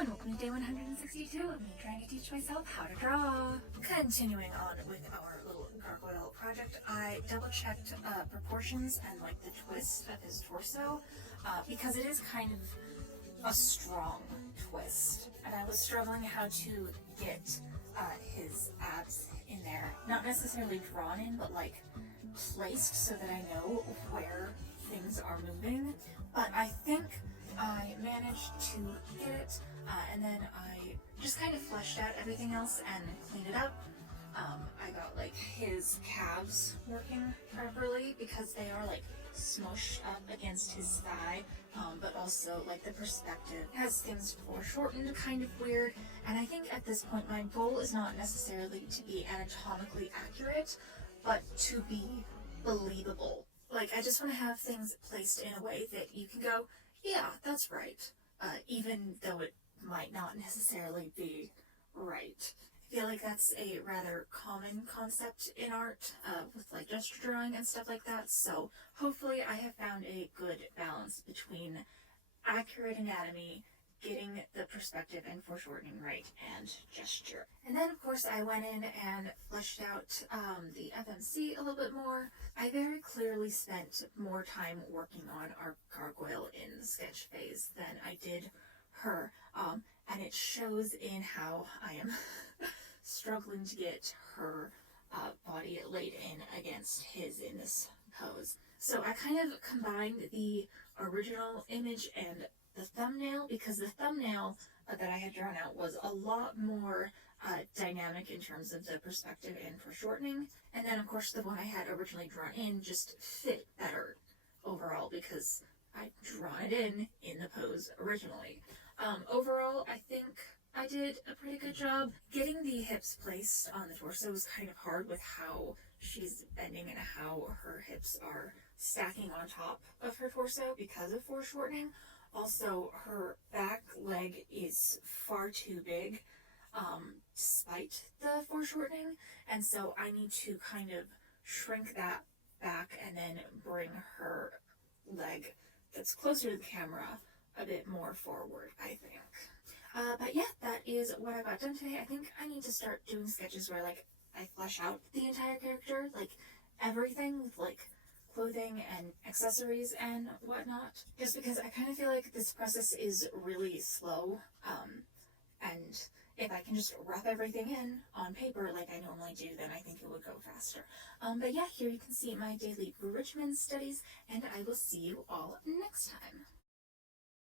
and welcome to day 162 of me trying to teach myself how to draw. Continuing on with our little gargoyle project, I double-checked proportions and like the twist of his torso because it is kind of a strong twist, and I was struggling how to get his abs in there. Not necessarily drawn in, but like placed so that I know where things are moving. But I think I managed to get it, and then I just kind of fleshed out everything else and cleaned it up. I got like his calves working properly because they are like smushed up against his thigh, but also like the perspective has things foreshortened kind of weird. And I think at this point my goal is not necessarily to be anatomically accurate, but to be believable. Like, I just want to have things placed in a way that you can go, yeah, that's right, even though it might not necessarily be right. I feel like that's a rather common concept in art, with like gesture drawing and stuff like that, so hopefully I have found a good balance between accurate anatomy, getting the perspective and foreshortening right, and gesture. And then of course I went in and fleshed out the FMC a little bit more. I very clearly spent more time working on our gargoyle in the sketch phase than I did her, and it shows in how I am struggling to get her body laid in against his in this pose. So I kind of combined the original image and the thumbnail, because the thumbnail that I had drawn out was a lot more dynamic in terms of the perspective and foreshortening, and then of course the one I had originally drawn in just fit better overall because I'd drawn it in the pose originally. Overall, I think I did a pretty good job. Getting the hips placed on the torso was kind of hard with how she's bending and how her hips are stacking on top of her torso because of foreshortening. Also, her back leg is far too big, despite the foreshortening, and so I need to kind of shrink that back and then bring her leg that's closer to the camera a bit more forward, I think. But yeah, that is what I got done today. I think I need to start doing sketches where like I flesh out the entire character, like everything with like clothing and accessories and whatnot, just because I kind of feel like this process is really slow, and if I can just wrap everything in on paper like I normally do, then I think it would go faster. But yeah, here you can see my daily Richmond studies, and I will see you all next time.